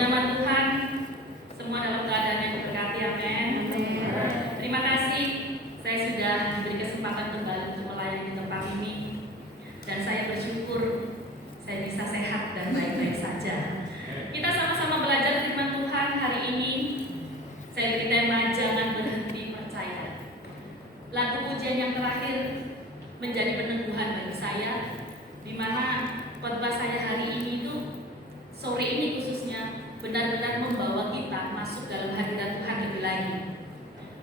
nama Tuhan, semua dalam keadaan yang diberkati, amin. Terima kasih, saya sudah diberi kesempatan kembali untuk melayani di tempat ini, dan saya bersyukur saya bisa sehat dan baik-baik saja. Kita sama-sama belajar firman Tuhan hari ini. Saya beri tema jangan berhenti percaya. Lagu pujian yang terakhir menjadi peneguhan bagi saya, di mana khotbah saya hari ini itu sore ini khususnya benar-benar membawa kita masuk dalam hadirat Tuhan lebih lagi.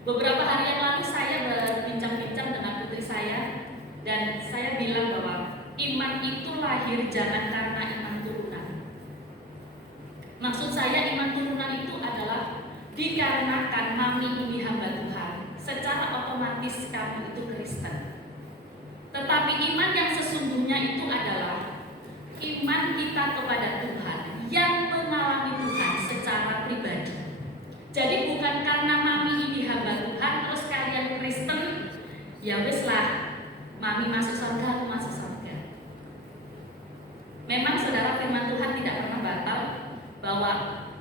Beberapa hari yang lalu saya berbincang-bincang dengan putri saya, dan saya bilang bahwa iman itu lahir jangan karena iman turunan. Maksud saya iman turunan itu adalah dikarenakan mami ini hamba Tuhan, secara otomatis kamu itu Kristen. Tetapi iman yang sesungguhnya itu adalah iman kita kepada Tuhan yang mengalami Tuhan secara pribadi. Jadi bukan karena mami ini hamba Tuhan terus kalian Kristen, ya wis lah, mami masuk surga, aku masuk surga. Memang saudara, firman Tuhan tidak pernah batal bahwa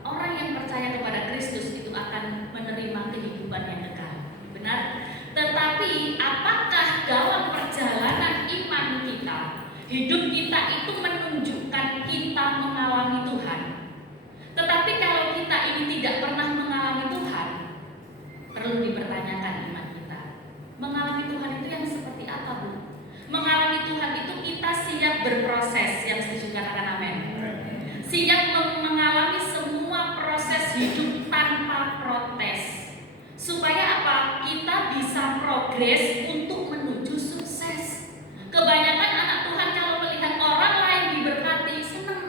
orang yang percaya kepada Kristus itu akan menerima kehidupan yang kekal. Benar? Tetapi apakah dalam perjalanan iman kita, hidup kita itu menunjukkan kita mengalami Tuhan? Tetapi kalau kita ini tidak pernah mengalami Tuhan, perlu dipertanyakan iman kita. Mengalami Tuhan itu yang seperti apa, Bu? Mengalami Tuhan itu kita siap berproses, yang setuju katakan amin. Siap mengalami semua proses hidup tanpa protes. Supaya apa? Kita bisa progres untuk menuju sukses. Kebanyakan anak Tuhan kalau melihat orang lain diberkati, senang.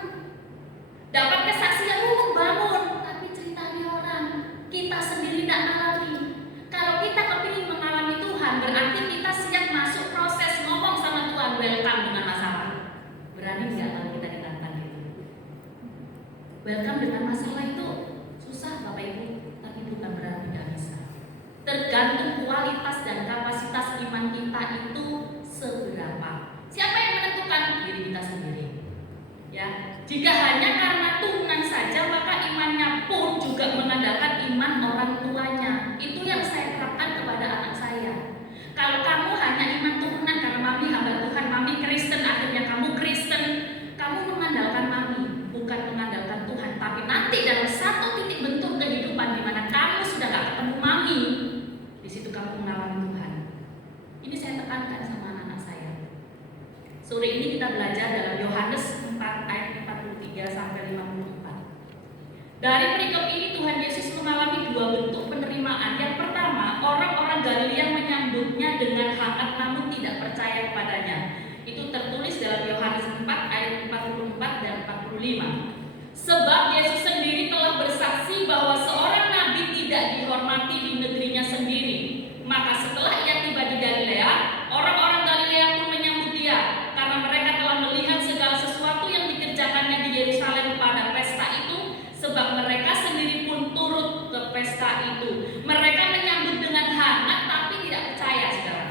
Dapat kesaksian, bangun. Tapi ceritanya orang, kita sendiri tidak mengalami. Kalau kita kepingin mengalami Tuhan, berarti kita siap masuk proses ngomong sama Tuhan, welcome dengan masalah. Berani nggak kalau kita ditantang itu? Welcome dengan masalah itu susah Bapak Ibu, tapi bukan berarti nggak bisa. Tergantung kualitas dan kapasitas iman kita itu seberapa. Siapa yang menentukan? Diri kita sendiri. Ya, jika hanya karena turunan saja, maka imannya pun juga mengandalkan iman orang tuanya. Itu yang saya terapkan kepada anak saya. Kalau kamu hanya iman turunan karena mami hamba Tuhan, mami Kristen, akhirnya kamu Kristen, kamu mengandalkan mami, bukan mengandalkan Tuhan. Tapi nanti dalam satu titik bentuk kehidupan di mana kamu sudah gak ketemu mami, di situ kamu mengalami Tuhan. Ini saya tekankan sama anak-anak saya. Sore ini kita belajar dalam Yohanes 4 ayat 43 sampai 54. Dari perikop ini Tuhan Yesus mengalami dua bentuk penerimaan. Yang pertama, orang-orang Galilea menyambutnya dengan hangat namun tidak percaya kepadanya. Itu tertulis dalam Yohanes 4 ayat 44 dan 45. Sebab Yesus sendiri telah bersaksi bahwa seorang nabi tidak dihormati di negerinya sendiri. Maka setelah ia tiba di Galilea, orang-orang Galilea pun menyambut dia, karena mereka telah melihat segala sesuatu yang dikerjakannya di Yerusalem pada pesta itu, sebab mereka sendiri pun turut ke pesta itu. Mereka menyambut dengan hangat tapi tidak percaya, saudara.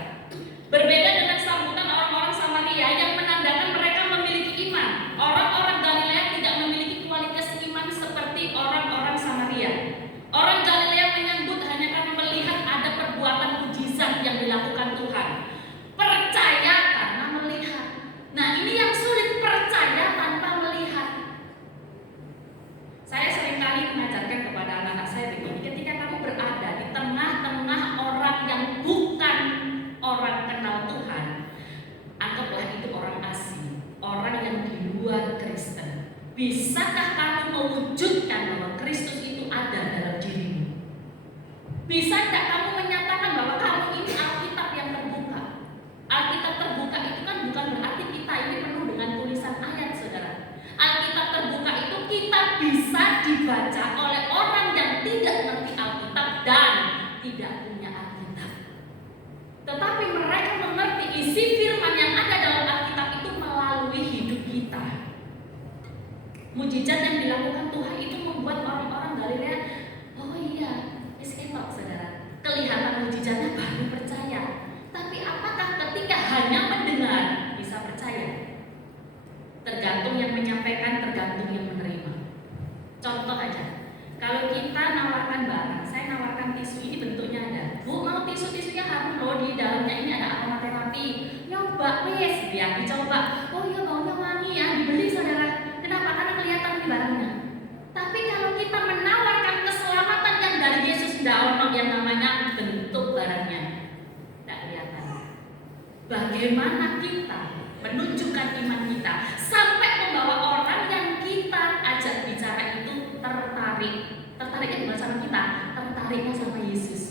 Berbeda dengan sambutan orang-orang Samaria yang menandakan mereka memiliki iman. Orang-orang Galilea tidak memiliki kualitas iman seperti orang-orang Samaria. Orang Galilea menyambut hanya karena melihat ada perbuatan mujizat yang dilakukan Tuhan. Percaya karena melihat. Nah, ini yang sulit, percaya tanpa melihat. Saya seringkali mengajarkan kepada anak-anak saya begini, ketika kamu berada di tengah-tengah orang yang bukan orang kenal Tuhan, anggaplah itu orang asing, orang yang di luar Kristen. Bisakah kamu mewujudkan bahwa Kristus itu ada dalam dirimu? Bisa tidak kamu menyatakan bahwa kamu ini Alkitab yang terbuka? Alkitab terbuka itu kan bukan berarti kita ini penuh dengan tulisan ayat, saudara. Alkitab terbuka itu kita bisa dibaca oleh orang yang tidak mengerti Alkitab dan tidak punya Alkitab. Tetapi mereka mengerti isi firman yang ada dalam Alkitab itu melalui hidup kita. Mujizat yang dilakukan Tuhan itu membuat orang-orang Galilea, oh iya, esketok, saudara. Kelihatan mujizatnya baru percaya. Tapi apakah ketika hanya mendengar bisa percaya? Tergantung yang menyampaikan, tergantung yang menerima. Contoh aja. menawarkan barang, saya nawarkan tisu, ini bentuknya ada. Bu, mau tisunya harum loh, di dalamnya ini ada aromaterapi. Nyoba wes, ya dicoba. Oh iya, baunya wangi ya, dibeli saudara. Kenapa? Karena kelihatan di barangnya. Tapi kalau kita menawarkan keselamatan yang dari Yesus, tidak ono yang namanya bentuk barangnya, tidak kelihatan. Bagaimana kita menunjukkan iman kita sampai membawa orang yang kita ajak bicara itu tertariknya bukan sama kita, tertariknya sama Yesus.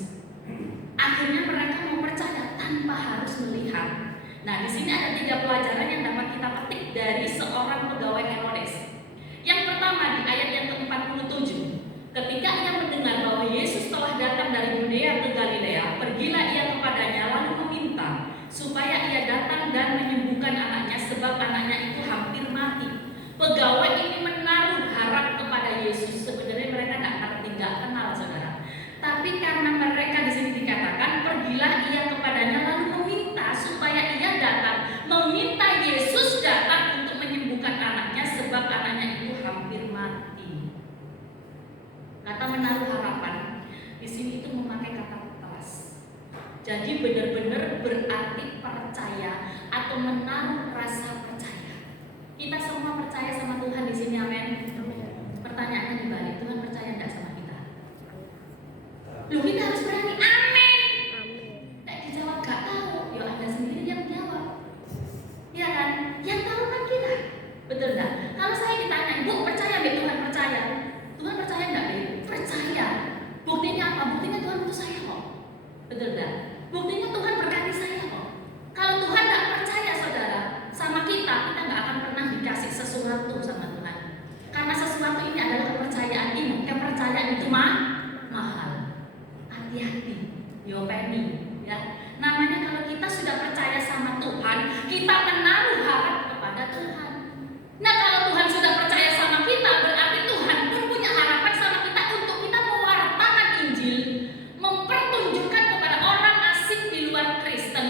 Akhirnya mereka mau percaya tanpa harus melihat. Nah, di sini ada 3 pelajaran yang dapat kita petik dari seorang pegawai Herodes. Yang pertama di ayat yang ke-47, ketika ia mendengar bahwa Yesus telah datang dari Yudea ke Galilea, pergilah ia kepadanya lalu meminta supaya ia datang dan menyembuhkan anaknya, sebab anaknya itu hampir mati. Pegawai ini menaruh harap kepada Yesus. Sebenarnya mereka tidak kenal saudara, tapi karena mereka di sini dikatakan pergilah ia kepadanya lalu meminta supaya ia datang, meminta Yesus datang untuk menyembuhkan anaknya, sebab anaknya itu hampir mati. Kata menaruh harapan di sini itu memakai kata keras. Jadi benar-benar berarti percaya atau menaruh rasa percaya. Kita semua percaya sama Tuhan di sini, amin. Pertanyaannya dibalik, Tuhan percaya enggak sama kita? Loh, kita harus berani, amin. Tak dijawab gak tahu, ya Anda sendiri yang jawab. Ya kan? Yang tahu kan kita. Betul enggak? Kalau saya ditanya, Bu, percaya enggak Tuhan? Percaya. Tuhan percaya enggak? Percaya. Buktinya apa? Buktinya Tuhan utus saya kok. Betul enggak? Buktinya Tuhan berkati saya kok. Kalau Tuhan enggak percaya saudara sama kita enggak akan pernah dikasih sesuatu sama Tuhan. Karena sesuatu ini adalah kepercayaan ini. Kepercayaan itu mahal. Hati-hati, diopeni ya. Namanya kalau kita sudah percaya sama Tuhan, kita menaruh harap kepada Tuhan. Nah, kalau Tuhan sudah percaya sama kita, berarti Tuhan pun punya harapan sama kita untuk kita mewartakan Injil, mempertunjukkan kepada orang asing di luar Kristen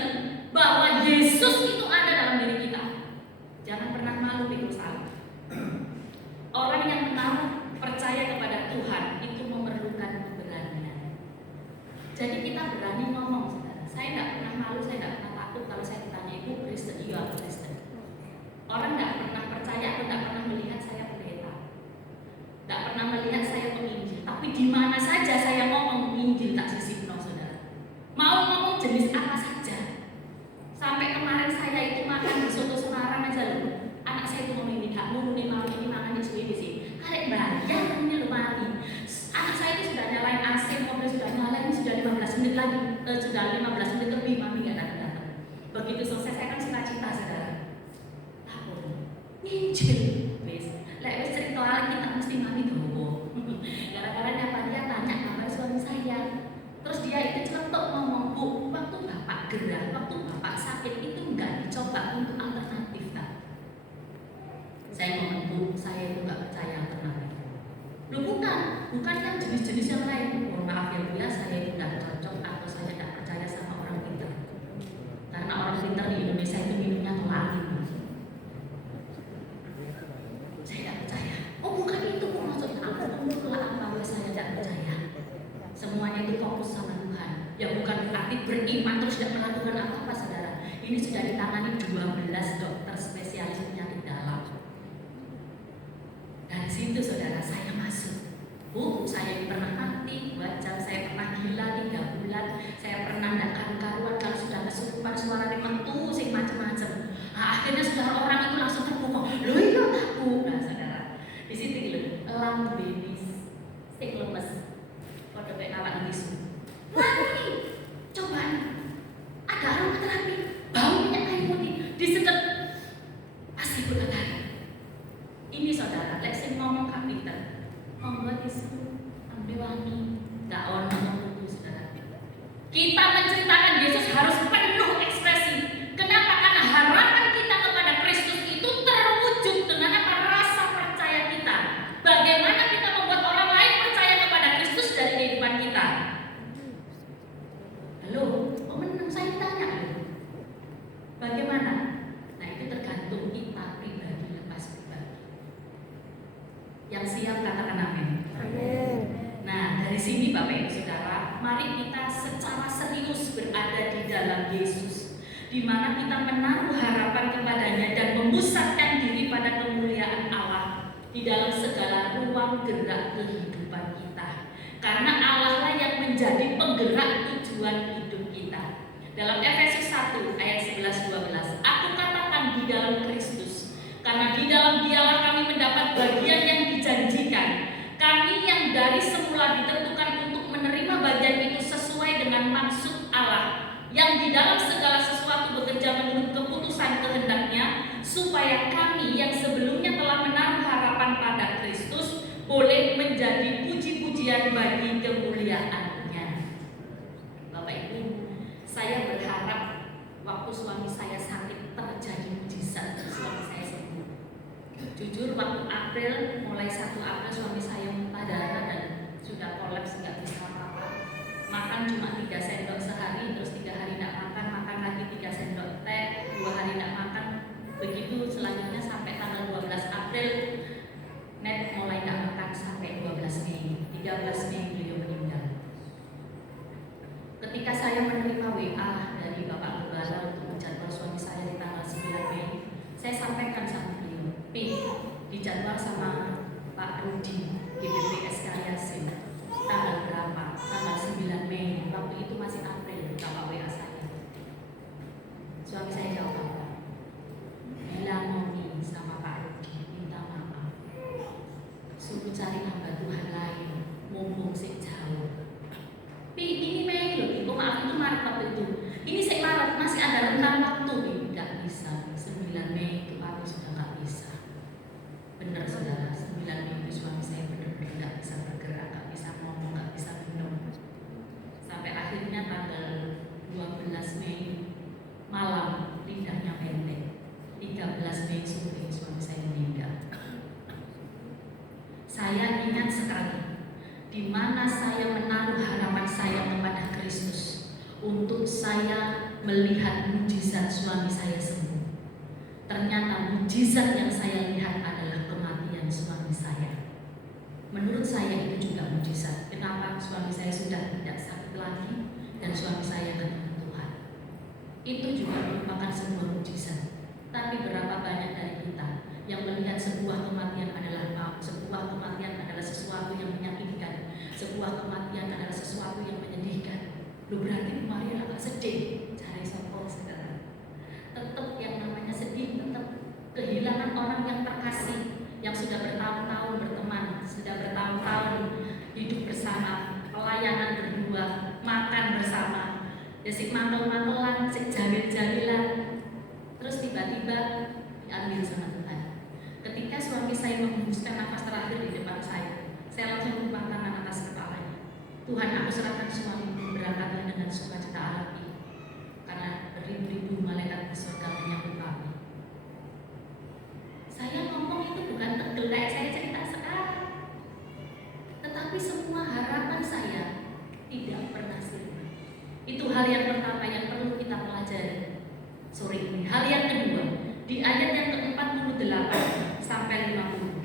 bahwa Yesus itu ada dalam diri kita. Jangan pernah malu pikir salah. Orang yang menaruh percaya kepada Tuhan itu memerlukan keberanian. Jadi kita berani ngomong, saudara. Saya tidak pernah malu, saya tidak pernah takut kalau saya ditanya, Ibu Kristen? Iya, aku Kristen. Orang tidak pernah percaya, aku tidak pernah melihat saya pendeta, tidak pernah melihat saya penginjil. Tapi di mana saja saya ngomong Injil tak sisipno, saudara. Mau ngomong jenis apa saja. Sampai kemarin saya itu makan di soto Semarang aja loh. Anak saya itu ngomong ini, Kak, mau nih malam ini makan di sini sih. Kalian bayar ini loh mati. Anak saya itu sudah nyalain AC, mobil sudah nyalain, sudah 15 menit lagi, sudah 15 menit lebih, mami nggak datang-datang. Begitu selesai saya kan cita-cita saudara. Injil, wes. Lek wes cerita kita mesti mami dulu. Gara-gara apa dia tanya kabar suami saya. Terus dia itu celetuk ngomong, Bu, waktu bapak gerah, waktu bapak sakit itu enggak dicoba untuk alternatif tak? Saya ngomong, Bu, saya itu enggak percaya alternatif. Loh bukan yang jenis-jenis yang lain. Mohon maaf ya Bu ya, saya itu enggak cocok atau saya tidak percaya sama orang pintar. Karena orang pintar di Indonesia itu minumnya kelali. Saya tidak percaya. Oh bukan itu maksudnya, aku ngomong kelak bahwa saya tidak percaya. Semuanya itu fokus sama Tuhan. Ya bukan berarti beriman terus tidak melakukan apa-apa saudara. Ini sudah ditangani 12 dokter spesialis penyakit dalam. Dari situ saudara saya masuk. Bu, saya pernah mati 2 jam, saya pernah gila 3 bulan, saya pernah tidak karu-karuan kalau sudah kesurupan suara mentu sing macam-macam. Nah, akhirnya saudara orang itu langsung terpukau. Loh iya tak Bu. Nah saudara, di situ gitu, elang bebis, sing lemes, kode kayak kawan bisu. Wah ini, coba ada aromaterapi, bau minyak kayu putih, disedot, pasti berkata. Ini saudara, lek sing ngomong Kak Peter, membuat tisu, ambil wangi, gak ono itu saudara. Kita menceritakan Yesus harus penuh ekspresi. Kenapa? Karena harapan kita kepada Kristus itu terwujud dengan apa? Rasa percaya kita. Bagaimana kita membuat orang lain percaya kepada Kristus dari kehidupan kita? Halo, kok menang saya ditanya? Bagaimana? Nah itu tergantung kita pribadi lepas pribadi. Yang siap katakan amin. Amin. Nah dari sini berarti kita secara serius berada di dalam Yesus, di mana kita menaruh harapan kepadanya dan memusatkan diri pada kemuliaan Allah di dalam segala ruang gerak kehidupan kita. Karena Allah lah yang menjadi penggerak tujuan hidup kita. Dalam Efesus 1 ayat 11-12, aku katakan di dalam Kristus, karena di dalam Dialah kami mendapat bagian yang dijanjikan. Kami yang dari semula ditentukan untuk menerima bagian itu sesuai dengan maksud Allah, yang di dalam segala sesuatu bekerja menurut keputusan kehendak-Nya, supaya kami yang sebelumnya telah menaruh harapan pada Kristus boleh menjadi puji-pujian bagi kemuliaan-Nya. Bapak Ibu, saya berharap waktu suami saya sakit terjadi mujizat dan suami saya sembuh. Jujur waktu April, mulai 1 April suami saya muntah darah dan sudah kolaps, nggak bisa apa-apa. Makan cuma 3 sendok sehari, terus 3 hari nggak makan, makan lagi 3 sendok teh, 2 hari nggak makan. Begitu selanjutnya sampai tanggal 12 April, net mulai nggak makan sampai 12 Mei. 13 Mei beliau meninggal. Ketika saya menerima WA dari Bapak Gembala untuk menjadwal suami saya di tanggal 9 Mei, saya sampaikan sama beliau, dijadwal sama Pak Rudi GBPS Karyasin tanggal berapa? Tanggal 9 Mei. Waktu itu masih April. Bapak WA saya. Suami saya jawab apa? Bilang Momi sama Pak Rudi minta maaf. Suruh cari hamba Tuhan lain, mumpung sih jauh. Ini Mei loh, itu maaf itu Maret waktu itu. Ini saya Maret masih ada rentang waktu nih, nggak bisa. 9 Mei itu kami sudah nggak bisa. Benar saudara, 9 Mei itu suami saya benar-benar nggak bisa bergerak, nggak bisa ngomong, nggak bisa minum. Sampai akhirnya tanggal 12 Mei malam lidahnya pendek. 13 Mei sore suami saya meninggal. Saya ingat sekali di mana saya menaruh harapan saya kepada Kristus untuk saya melihat mujizat suami saya sembuh. Ternyata mujizat yang saya lihat adalah kematian suami saya. Menurut saya itu juga mujizat. Kenapa? Suami saya sudah tidak sakit lagi dan suami saya ketemu Tuhan. Itu juga merupakan sebuah mujizat. Tapi berapa banyak dari kita yang melihat sebuah kematian adalah sesuatu yang menyakitkan, sebuah kematian adalah sesuatu yang menyedihkan. Lu berarti kemarin agak sedih, cari sopor saudara. Tetap yang namanya sedih, tetap kehilangan orang yang terkasih, yang sudah bertahun-tahun berteman, sudah bertahun-tahun hidup bersama, pelayanan berdua, makan bersama, sik mantel-mantelan, sik jalil-jalilan, terus tiba-tiba diambil sama Tuhan. Ketika suami saya menghembuskan nafas terakhir di depan saya langsung lupakan tangan atas kepalanya. Tuhan, aku serahkan suamiku, berangkatlah dengan sukacita alami, karena beribu-ribu malaikat di surga menyambut kami. Saya ngomong itu bukan tergelak saya cerita sekarang, tetapi semua harapan saya tidak pernah sirna. Itu hal yang pertama yang perlu kita pelajari sore ini. Hal yang kedua, di ayat yang ke-48 sampai 50.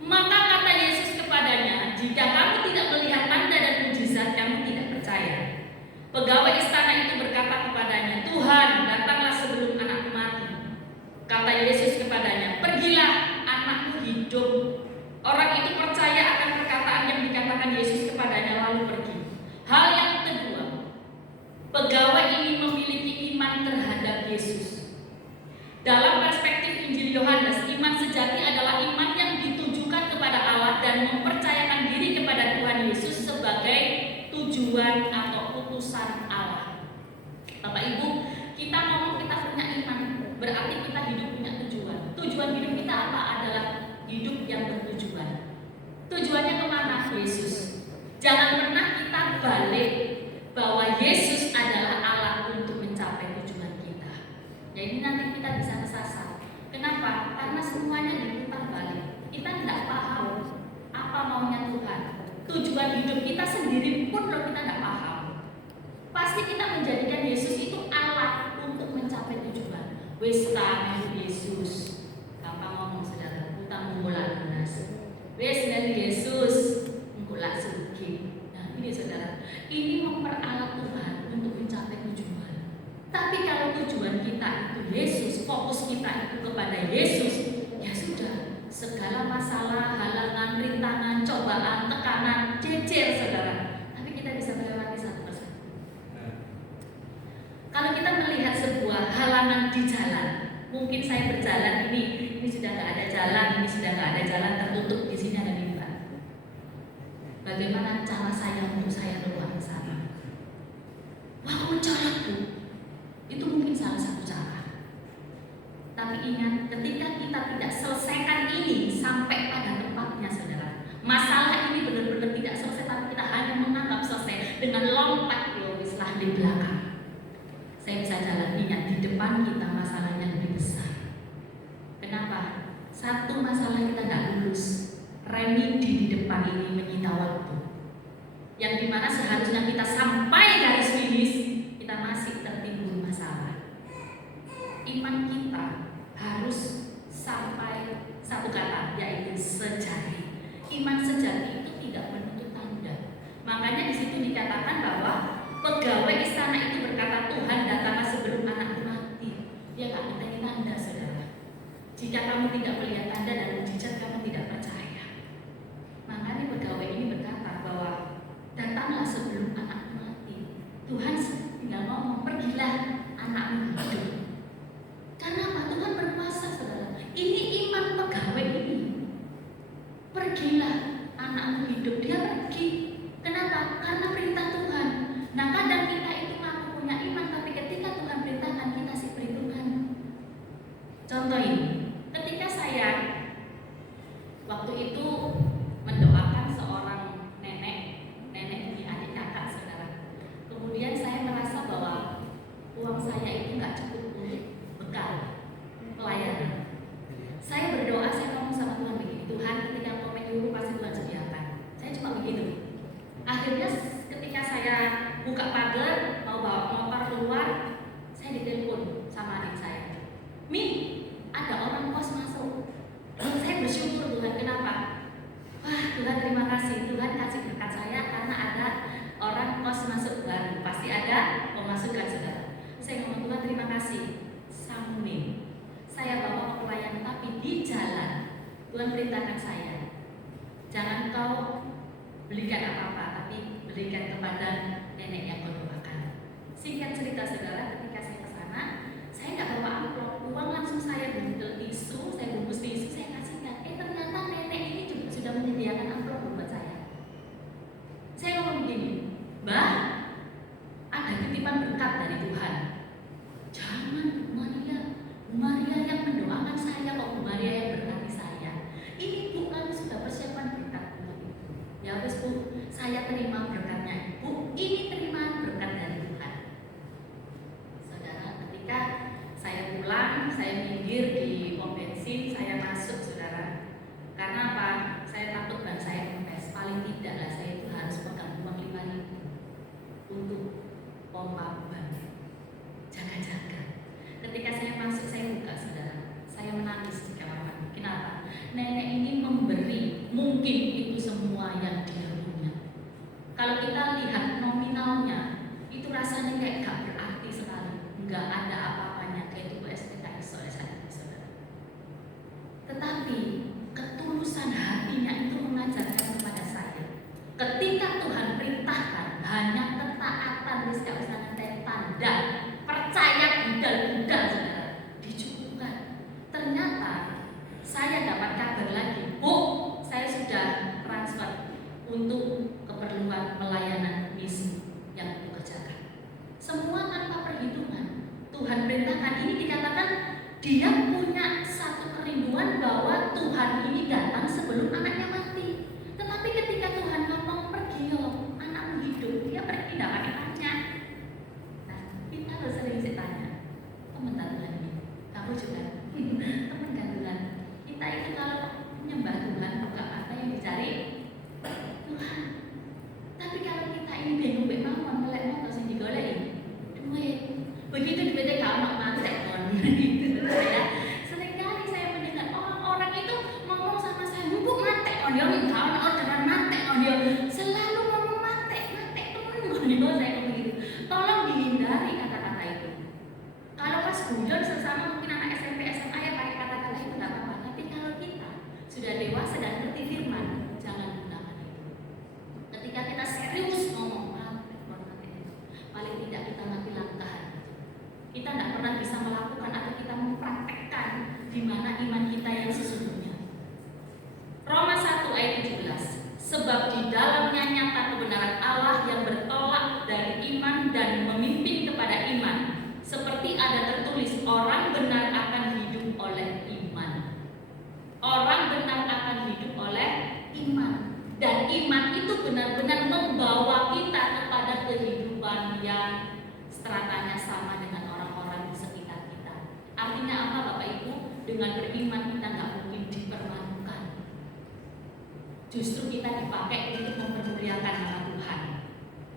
Maka kata Yesus kepadanya, jika kamu tidak melihat tanda dan mujizat, kamu tidak percaya. Pegawai istana itu berkata kepadanya, Tuhan, datanglah sebelum anakku mati. Kata Yesus kepadanya, pergilah, anakmu hidup. Orang itu percaya akan perkataan yang dikatakan Yesus kepadanya, lalu pergi. Hal yang kedua, pegawai ini memiliki iman terhadap Yesus. Dalam perspektif Injil Yohanes, iman sejati adalah iman yang ditujukan kepada Allah dan mempercayakan diri kepada Tuhan Yesus sebagai tujuan atau utusan Allah. Bapak Ibu, kita ngomong kita punya iman, berarti kita hidup punya tujuan. Tujuan hidup kita apa? Adalah hidup yang bertujuan. Tujuannya kemana? Yesus. Jangan pernah kita balik bahwa Yesus adalah Allah untuk mencapai tujuan kita. Jadi nanti kita bisa kesasar. Kenapa? Karena semuanya diputar balik. Kita tidak paham apa maunya Tuhan. Tujuan hidup kita sendiri pun kalau kita tidak paham. Pasti kita menjadikan Yesus itu alat untuk mencapai tujuan. Wis tanah Yesus. Gampang ngomong saudara, utang mula lunas. Wis dari Yesus, engko lak sugih. Nah, ini saudara, ini cobaan, tekanan, jejer saudara. Tapi kita bisa melewati satu persatu. Kalau kita melihat sebuah halangan di jalan, mungkin saya berjalan ini sudah nggak ada jalan, ini sudah nggak ada jalan, tertutup di sini ada mimbar. Bagaimana cara saya untuk saya keluar ke sana? Wah, colok Bu. Itu mungkin salah satu cara. Tapi ingat, ketika kita tidak selesaikan ini sampai pada tempatnya saudara, masalah ini benar-benar tidak selesai, tapi kita hanya menganggap selesai dengan lompat lah di belakang. Saya bisa jalan, ingat di depan kita masalahnya lebih besar. Kenapa? Satu masalah kita nggak lulus, remedi di depan ini menyita waktu. Yang dimana seharusnya kita sampai garis finish, kita masih tertimbun masalah. Iman kita harus sampai satu kata, yaitu sejati. Iman sejati itu tidak menuntut tanda. Makanya di situ dikatakan bahwa pegawai istana itu berkata, Tuhan datanglah sebelum anakku mati. Dia tak minta tanda saudara. Jika kamu tidak melihat tanda dan mujizat, kamu tidak percaya. Makanya pegawai ini berkata bahwa datanglah sebelum anakku mati. Tuhan tinggal ngomong, pergilah anakmu hidup. Karena apa? Tuhan berkuasa saudara. Ini iman pegawai ini. Pergilah anakmu hidup. Dia pergi. Kenapa? Karena perintah Tuhan. Nah kadang kita itu ngaku punya iman, tapi ketika Tuhan perintahkan kita sih perhitungan. Contoh ini, ketika saya waktu itu mendoakan seorang nenek ini adik kakak saudara. Kemudian saya merasa bahwa uang saya itu nggak cukup untuk bekal pelayanan. Saya berdoa, saya ngomong sama Tuhan begini, Tuhan ketika Kau menyuruh pasti Tuhan sediakan. Saya cuma begitu. Akhirnya ketika saya buka pagar mau bawa motor keluar, saya ditelepon sama adik saya. Mi, ada orang kos masuk. Saya bersyukur Tuhan, kenapa? Wah Tuhan terima kasih, Tuhan kasih berkat saya karena ada orang kos masuk baru. Pasti ada pemasukan saudara. Saya ngomong Tuhan terima kasih. Samuni, saya bawa ke pelayanan, tapi di jalan Tuhan perintahkan saya, jangan kau belikan apa-apa, tapi berikan kepada nenek yang kau doakan. Singkat cerita saudara, ketika saya ke sana, saya nggak bawa amplop, uang langsung saya bungkus tisu, saya kasihkan. Ternyata nenek ini juga sudah menyediakan amplop buat saya. Saya ngomong begini, Mbak, ada titipan berkat dari Tuhan. Jangan Bu Maria yang mendoakan saya kok, Bu Maria yang berkati saya. Ini Bu, kami sudah persiapan berkat untuk Ibu. Ya wes Bu, saya terima berkatnya Ibu. Ini terima berkat dari Tuhan. Saudara, ketika saya pulang, saya minggir di pom bensin, saya masuk saudara. Karena apa? Saya takut ban saya kempes. Paling tidak lah saya itu harus pegang uang 5.000 untuk pompa ban. Jaga-jaga. Ketika saya masuk, saya buka saudara, saya menangis di kamar mandi. Kenapa? Nenek ini memberi mungkin itu semua yang dia punya. Kalau kita lihat nominalnya, itu rasanya kayak gak berarti sekali, nggak ada apa-apanya kayak itu SPKI saudara. Tetapi ketulusan hatinya itu mengajarkan kepada saya, ketika Tuhan perintahkan hanya ketaatan tidak usah tanda, percaya budal saudara, dicukupkan. Ternyata saya dapat kabar lagi, Bu, saya sudah transfer untuk keperluan pelayanan misi yang aku kerjakan. Semua tanpa perhitungan. Tuhan perintahkan. Ini dikatakan dia punya satu kerinduan bahwa Tuhan iman itu benar-benar membawa kita kepada kehidupan yang stratanya sama dengan orang-orang di sekitar kita. Artinya apa Bapak Ibu? Dengan beriman kita nggak mungkin dipermalukan. Justru kita dipakai untuk mempermuliakan nama Tuhan.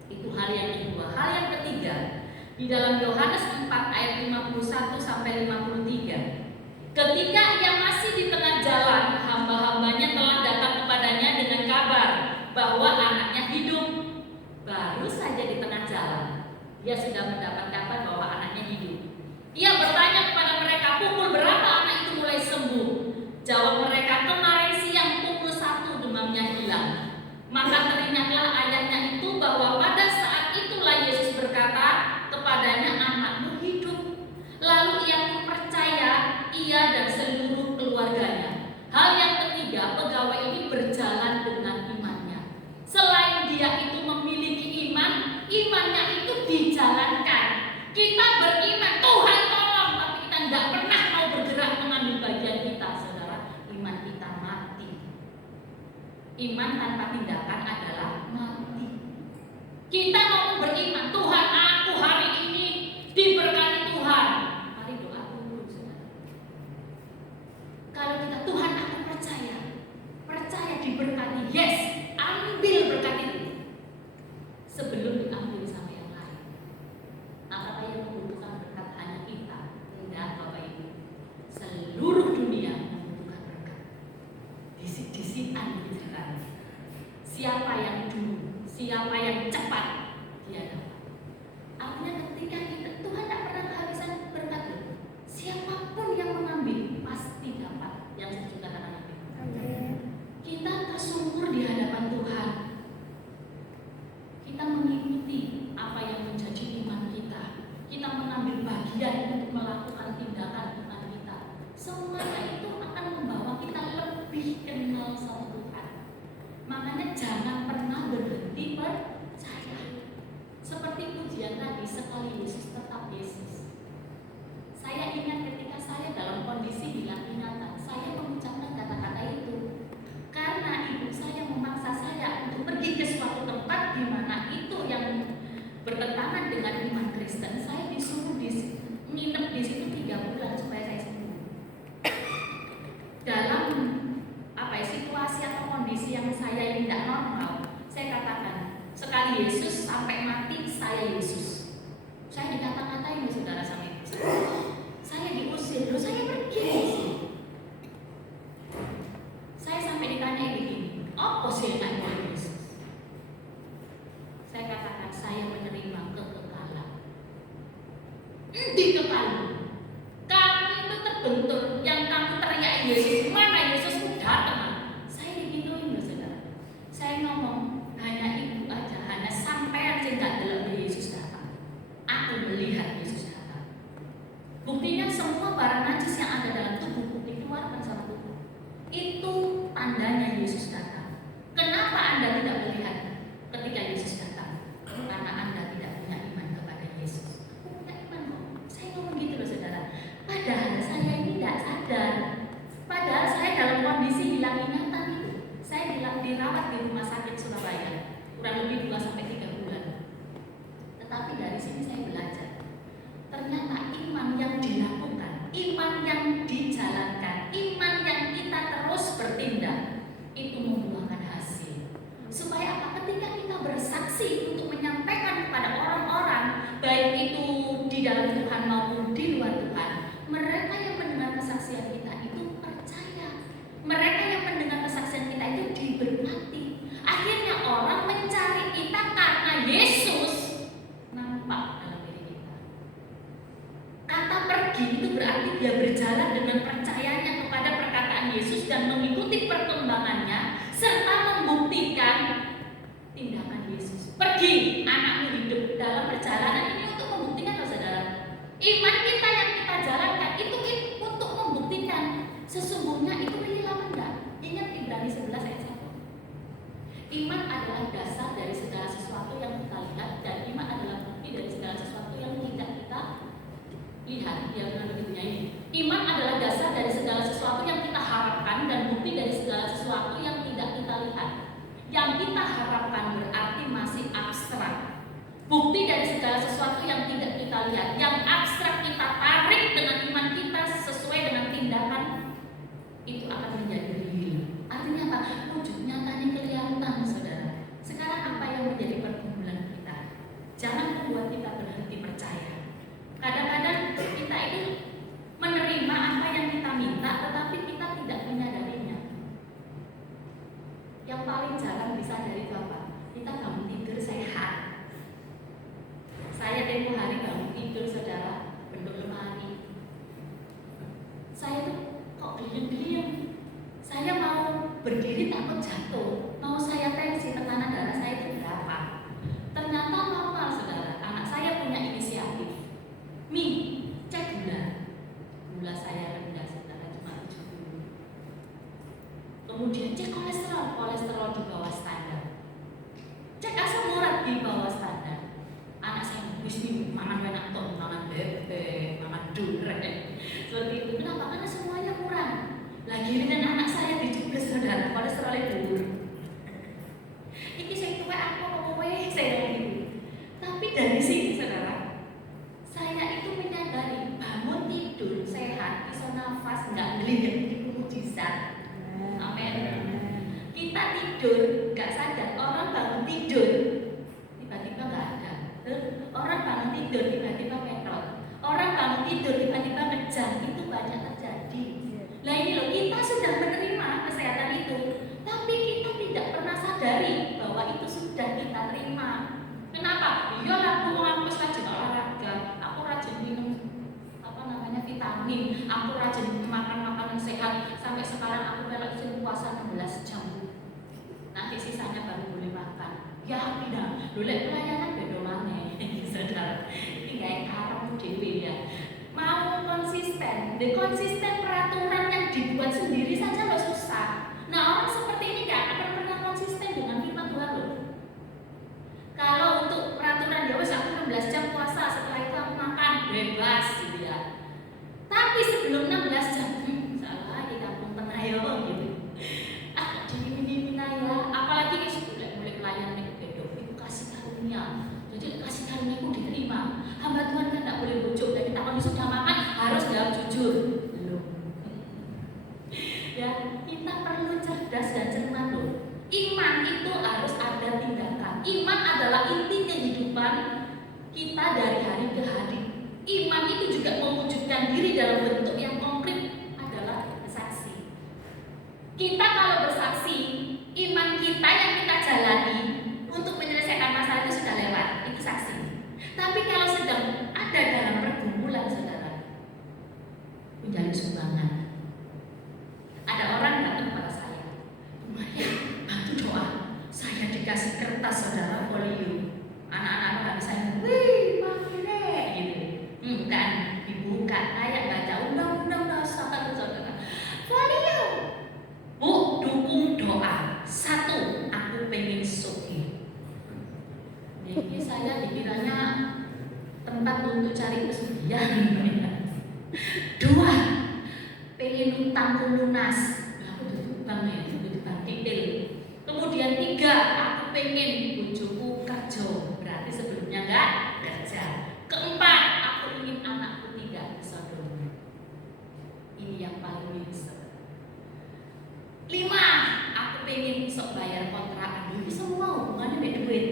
Itu hal yang kedua. Hal yang ketiga, di dalam Yohanes 4 ayat 51 sampai 53. Ketika ia masih di tengah jalan, hamba-hambanya telah datang kepadanya dengan kabar bahwa anaknya hidup. Baru saja di tengah jalan, dia sudah mendapat kabar bahwa anaknya hidup. Ia bertanya kepada mereka, pukul berapa anak itu mulai sembuh? Jawab mereka, kemarin siang pukul 1 demamnya hilang. Maka teringatlah ayahnya itu bahwa pada saat itulah Yesus berkata kepadanya, anakmu hidup. Lalu ia pun percaya, ia dan seluruh keluarganya. Hal yang ketiga, pegawai ini berjalan dengan imannya. Selain dia itu memiliki iman, imannya itu dijalankan. Kita beriman, Tuhan tolong, tapi kita tidak pernah mau bergerak mengambil bagian kita, saudara. Iman kita mati. Iman tanpa tindakan adalah mati. Kita mau beriman, Tuhan aku hari ini diberkati Tuhan. Mari doa dulu, saudara. Kalau kita, Tuhan aku percaya diberkati, yes, ambil berkat itu. Sebelum diambil sama yang lain. Apakah yang membutuhkan berkat hanya kita? Tidak, Bapak Ibu. Seluruh dunia membutuhkan berkat. Disik-disikan bicara. Siapa yang dulu, siapa yang cepat, dia dapat. Artinya ketika kita, Tuhan tidak pernah kehabisan berkat. Siapapun yang mengambil pasti dapat. Yang saya juga katakan itu. Kita tersungkur di hadapan Tuhan. Kita mengikuti apa yang menjadi iman kita. Kita mengambil bagian untuk melakukan tindakan iman kita. Semuanya itu akan membawa kita lebih kenal sama Tuhan. Makanya jangan pernah berhenti percaya. Seperti pujian tadi, sekali Yesus tetap Yesus. Saya ingat ketika saya dalam kondisi hilang ingatan, saya mengucapkan kata-kata itu karena ibu saya memaksa saya untuk pergi ke suatu tempat di mana itu yang bertentangan dengan iman Kristen. Saya disuruh nginep di situ 3 bulan supaya saya sembuh. Dalam situasi atau kondisi yang saya ini tidak normal, saya katakan sekali Yesus sampai mati saya Yesus. Saya dikata-katain saudara sama ibu saya diusir, loh saya pergi. Saya sampai ditanya begini, apa sih yang Yesus? Saya katakan saya menerima kekekalan. Dikekalan. Kamu itu terbentur, yang kamu teriak Yesus, mana Yesus datang? Saya digituin loh saudara. Saya ngomong hanya ibu aja, hanya sampai aja nggak dalam Yesus datang. Aku melihat Yesus datang. Buktinya semua barang najis yang ada dalam tubuhku dikeluarkan sama tubuh. Itu tandanya Yesus datang. Kenapa Anda tidak melihat ketika Yesus datang? Karena Anda tidak punya iman kepada Yesus. Aku punya iman kok. Saya ngomong gitu loh saudara. Padahal saya ini tidak sadar. Padahal saya dalam kondisi hilang ingatan itu. Saya dirawat di rumah sakit Surabaya kurang lebih 2-3 bulan. Tetapi dari sini saya belajar. Ternyata iman yang dilakukan, iman yang dijalankan, iman yang kita terus bertindak, itu membuahkan hasil. Supaya apa? Ketika kita bersaksi untuk menyampaikan kepada orang-orang, baik itu di dalam Tuhan maupun di luar Tuhan, mereka yang mendengar kesaksian kita itu percaya. Mereka yang mendengar kesaksian kita itu diberkati. Akhirnya orang mencari kita karena Yesus nampak dalam diri kita. Kata pergi itu berarti dia berjalan dengan percayanya kepada perkataan Yesus dan mengikuti perkembangannya serta membuktikan tindakan Yesus. Pergi, anakmu hidup. Dalam perjalanan ini untuk membuktikan loh saudara. Iman kita yang kita jalankan itu untuk membuktikan sesungguhnya itu real apa enggak. Ingat Ibrani 11 ayat 1. Iman adalah dasar dari segala sesuatu yang kita lihat dan iman adalah bukti dari segala sesuatu yang tidak kita lihat. Dia bilang begitunya ini. Iman adalah dasar dari segala sesuatu yang kita harapkan dan bukti dari segala sesuatu yang tidak kita lihat. Yang kita segala sesuatu yang tidak kita lihat, yang abstrak kita tarik dengan iman kita sesuai dengan tindakan, itu akan menjadi real. Artinya apa? Wujud nyatanya kelihatan, saudara. Sekarang apa yang menjadi pergumulan kita? Jangan membuat kita berhenti percaya. Kadang-kadang kita itu menerima apa yang kita minta, tetapi kita tidak menyadarinya. Yang paling jarang disadari itu apa? Kita bangun tidur sehat. Saya tempo hari bangun tidur, saudara, bentuk lemari. Saya tuh kok geliang-geliang. Saya mau berdiri takut jatuh. Mau saya tensi, tekanan darah saya itu berapa? Ternyata normal, saudara. Anak saya punya inisiatif. Mi, cek gula. Gula saya rendah, saudara, cuma 70. Kemudian cek kolesterol. Kolesterol di bawah standar. Cek asam urat di bawah standar. Anak saya bisnis makan enak tuh, makan bebek, makan durian, seperti itu. Kenapa? Karena semuanya kurang. Lagi dengan anak saya dicubes, saudara, kolesterolnya turun. Ini saya tua aku kowe saya gitu. Tapi dari sini, saudara, saya itu menyadari bangun tidur sehat, iso nafas, nggak ngelihat itu mujizat. Amin. Kita tidur nggak sadar, orang bangun tidur tiba-tiba nggak ada. Orang bangun tidur tiba-tiba petrol. Orang bangun tidur tiba-tiba ngejam. Itu banyak terjadi. Nah ini loh, kita sudah menerima kesehatan itu, tapi kita tidak pernah sadari bahwa itu sudah kita terima. Kenapa? Iyalah, aku rajin olahraga, aku rajin minum vitamin, aku rajin makan makanan sehat. Sampai sekarang aku melok puasa 16 jam. Nanti sisanya baru boleh makan. Ya tidak, dulu pelayanan beda maneh, saudara. Ini kayak karang dewe ya. Mau konsisten, konsisten peraturan yang dibuat sendiri saja lo susah. Nah orang seperti ini gak akan pernah konsisten dengan firman Tuhan lo. Kalau untuk peraturan ya wes aku 16 jam puasa, setelah itu aku makan bebas gitu ya. Tapi sebelum 16 jam, salah di kampung penayo gitu. Dini ya, apalagi mulai pelayanan itu beda, itu kasih karunia. Jadi kasih karunia itu diterima. Hamba Tuhan kan tidak boleh bujuk, dan kita kalau sudah makan harus jawab jujur. Belum. Ya, kita perlu cerdas dan cermat loh. Iman itu harus ada tindakan. Iman adalah inti kehidupan kita dari hari ke hari. Iman itu juga mewujudkan diri dalam bentuk yang konkret adalah bersaksi. Kita kalau bersaksi, iman kita yang kita jalani untuk menyelesaikan masalah itu sudah lewat, itu saksi. Tapi kalau sedang ada dalam pergumulan, saudara, menjadi sumbangan. Ada orang datang kepada saya, Maya, bantu doa. Saya dikasih kertas, saudara, folio. Anak-anak habis saya, wih, makanya gitu. Bukan dibuka, kayak baca undang-undang dasar, saudara. Folio. Bu, dukung doa. 1, aku pengen suki. Jadi saya dikiranya tempat untuk cari pesugihan. 2, pengen utangku lunas. Aku tutup bank ya, tutup bank detail. Kemudian 3, aku pengen bojoku kerja. Berarti sebelumnya enggak kerja. 4, aku ingin anakku tidak disodong. Ini yang paling bisa. 5, aku pengen sok bayar kontrakan. Ini semua hubungannya dengan duit.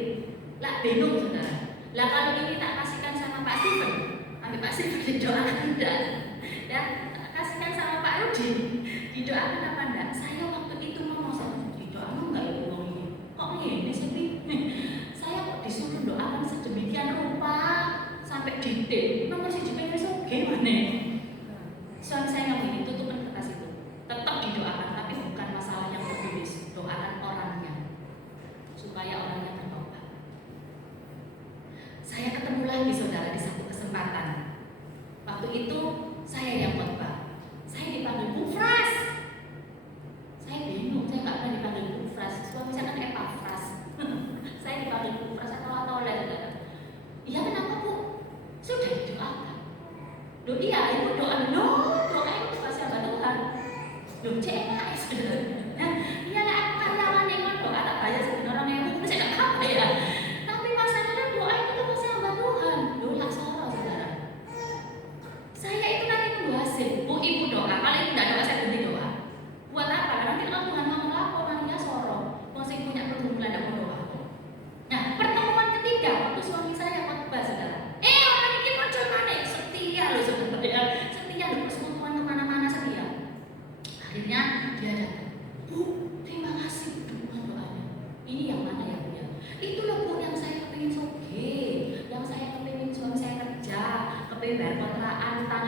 Lah bingung, saudara. Lah kalau ini tak kasihkan sama Pak Steven, ambil Pak Steven didoakan enggak? Ya, kasihkan sama Pak Rudi, didoakan apa enggak? Saya waktu itu mau sama didoakan enggak ya uang ini? Kok ini sih? Saya kok disuruh doakan sedemikian rupa sampai detail. Nomor si pengen so gimana? Suami saya nggak begini, tutupin kertas itu. Tetap didoakan, tapi bukan masalah yang tertulis. Doakan orangnya supaya orangnya bertobat. Saya ketemu lagi, saudara, di satu kesempatan. Waktu itu saya yang khotbah. Saya dipanggil Bu Fras. Saya bingung, saya nggak pernah dipanggil Bu Fras. Suami saya kan Epafras. Saya dipanggil Bu Fras atau oleh saudara. Iya, kenapa Bu? Sudah didoakan. Loh iya, Ibu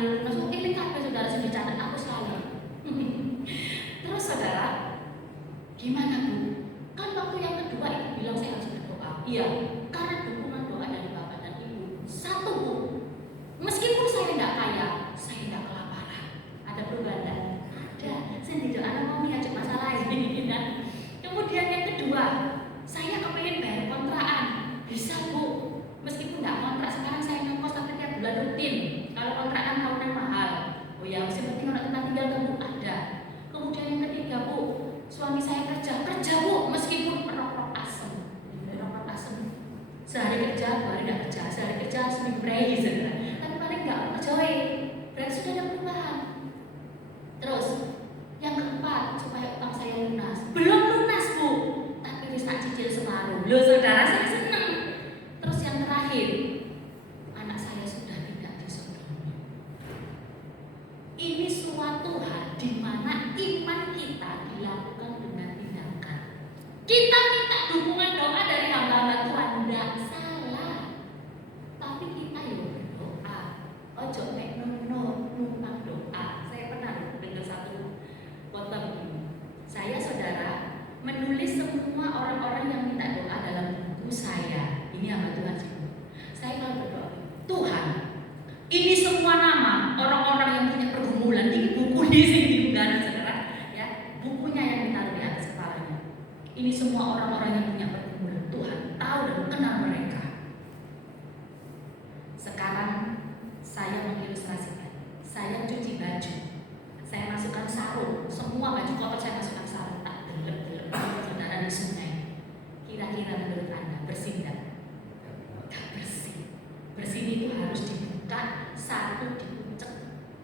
tanggal lunas, ini kabeh saudara sing dicatat aku sekali. Terus saudara, gimana Bu? Kan waktu yang kedua Ibu bilang saya harus berdoa. Iya, karena dukungan doa dari Bapak dan Ibu. Satu Bu, meskipun saya tidak kaya, saya tidak kelaparan. Ada perubahan? Ada. Saya tidak ada mau ngajak masalah ini. Kemudian yang kedua, saya kepengen bayar kontrakan. Bisa Bu, meskipun nggak kontrak sekarang saya ngekos tapi tiap bulan rutin. Kalau kontrakan tahunan mahal. Oh ya, masih penting orang tempat tinggal kan Bu, ada. Kemudian yang ketiga Bu, suami saya kerja Bu, meskipun rokok asem. Sehari kerja, dua hari nggak kerja, sehari kerja, seminggu prei, saudara. Tapi paling nggak kerja, berarti sudah ada perubahan. Terus, yang keempat, supaya utang saya lunas. Belum lunas Bu, tapi bisa cicil separuh. Loh saudara, saya senang. Terus yang terakhir, anak saya sudah tidak disodomi. Ini suatu hal di mana iman kita dilakukan dengan tindakan. Kita minta dukungan doa dari hamba-hamba Tuhan, tidak salah. Tapi kita berdoa, ojo nek numpang doa. Saya pernah dengar satu potong ini. Saya saudara menulis semua orang-orang yang minta doa dalam buku saya. Ini hamba Tuhan semua. Saya kalau berdoa, Tuhan, ini semua nama orang-orang yang punya pergumulan di buku di sini juga, saudara. Ya, bukunya yang ditaruh di atas kepalanya. Ini semua orang-orang yang punya pergumulan. Tuhan tahu dan kenal mereka. Sekarang saya mengilustrasikan. Saya cuci baju. Saya masukkan sarung. Semua baju kotor saya masukkan sarung. Tak delep-delep saudara di sungai. Kira-kira menurut Anda bersih tidak? Tak bersih. Bersih itu harus dibuka, satu diucek,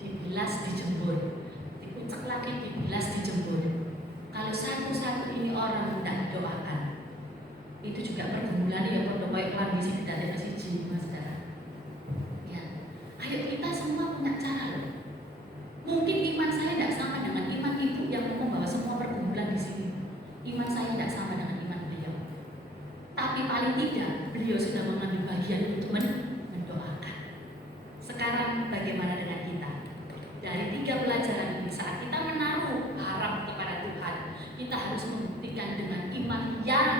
dibilas, dijemur. Diucek lagi, dibilas, dijemur. Kalau satu-satu ini orang tidak doakan, itu juga pergumulan yang berdoa kondisi tidak ada siji, Mas saudara. Ya, ayo kita semua punya cara loh. Mungkin iman saya tidak sama dengan iman Ibu yang ngomong bahwa semua pergumulan di sini. Iman saya tidak sama dengan iman beliau. Tapi paling tidak beliau sudah mengambil bagian untuk mendoakan. Sekarang bagaimana dengan kita? Dari 3 pelajaran ini, saat kita menaruh harap kepada Tuhan, kita harus membuktikan dengan iman yang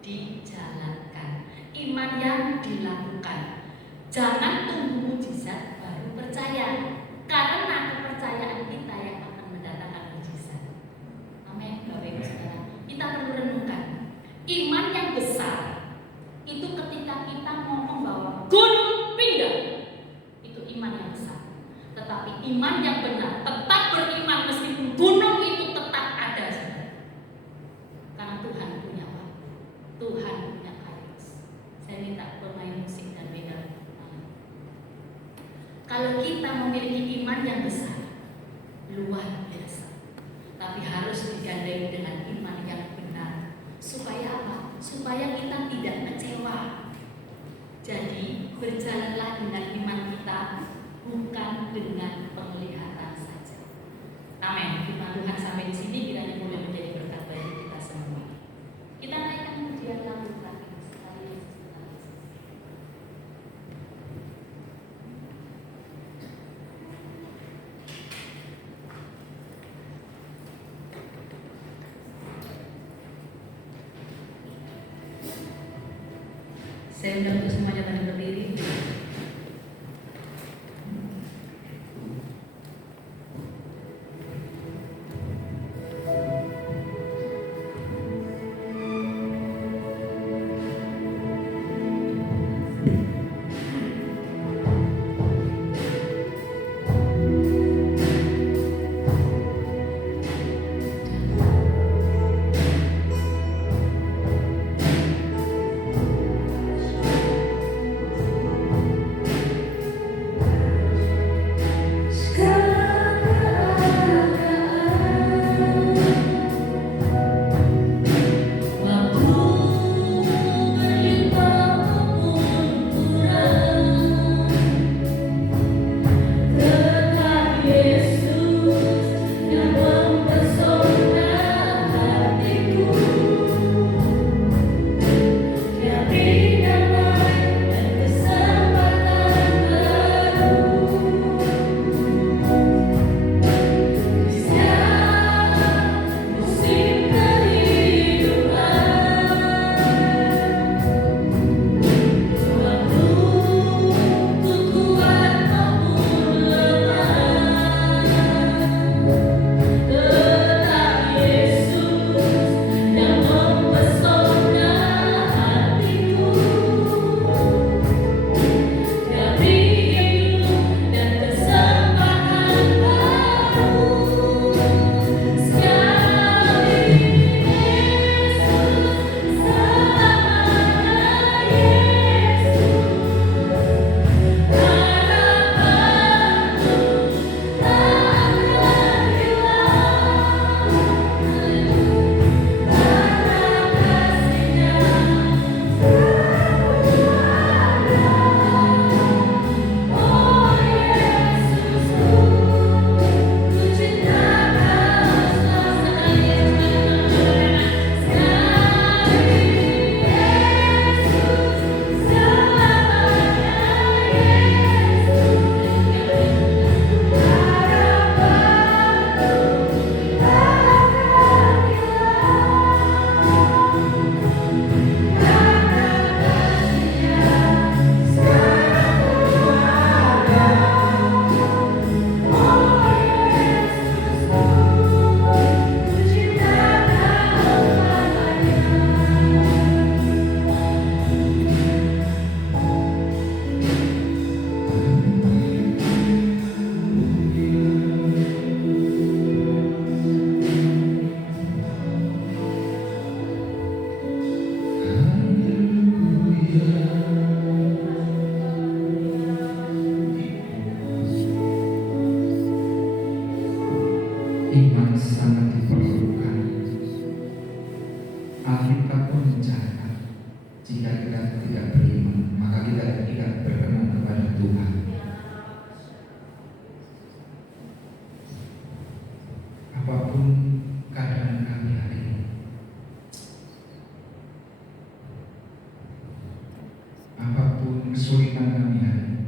dijalankan, iman yang dilakukan. Jangan tunggu mujizat baru percaya, karena kepercayaan kita yang akan mendatangkan mujizat. Amin, Bapak Ibu Saudara. Kita perlu renungkan, iman yang besar itu ketika kita ngomong bahwa gunung pindah, itu iman yang besar. Tetapi iman yang benar, tetap beriman meskipun gunung itu tetap ada, saudara. Karena Tuhan punya waktu, Tuhan punya kairos. Saya minta pemain musik dan beda. Kalau kita memiliki iman yang besar, luar biasa, tapi harus digandeng dengan iman yang benar. Supaya apa? Supaya kita tidak kecewa. Jadi berjalanlah dengan iman kita, bukan dengan penglihatan saja. Amin. Firman Tuhan sampai di sini kiranya boleh menjadi berkat bagi kita semua. Kita naikkan pujian lagu terakhir sekali. Saya undang untuk semuanya pada berdiri. Tuhan. Apapun keadaan kami hari ini, apapun kesulitan kami hari ini,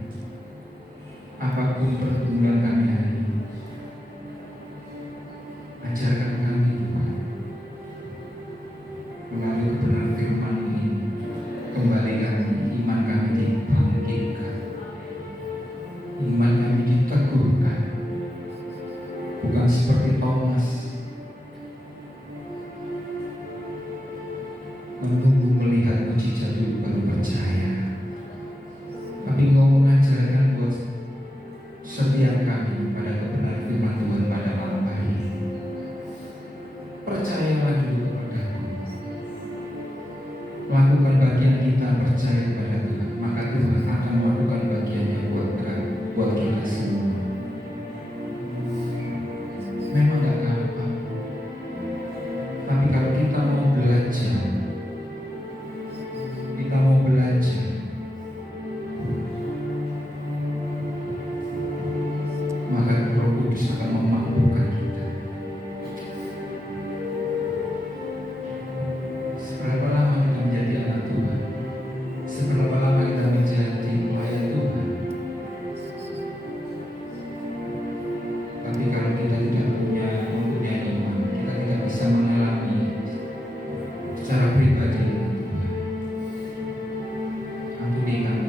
apapun pergumulan kami hari ini, ajarkan kami Tuhan melalui kebenaran firman ini, kembalikan iman kami dibangkitkan, iman kami diteguhkan, bukan seperti Thomas menunggu melihat mujizat dulu baru percaya, tapi Engkau mengajarkan buat setiap kami pada kebenaran firman Tuhan pada malam hari ini. Percayalah dulu kepadaku, lakukan bagian kita, percaya kepada Tuhan, maka Tuhan akan melakukan bagiannya buat kita semua. Memang gak gampang, tapi kalau kita mau belajar, maka Roh Kudus akan memampukan kita. Seberapa lama kita menjadi anak Tuhan, seberapa lama kita menjadi pelayan Tuhan, tapi kalau kita tidak mempunyai iman, kita tidak bisa mengalami secara pribadi Tuhan. Ampuni kami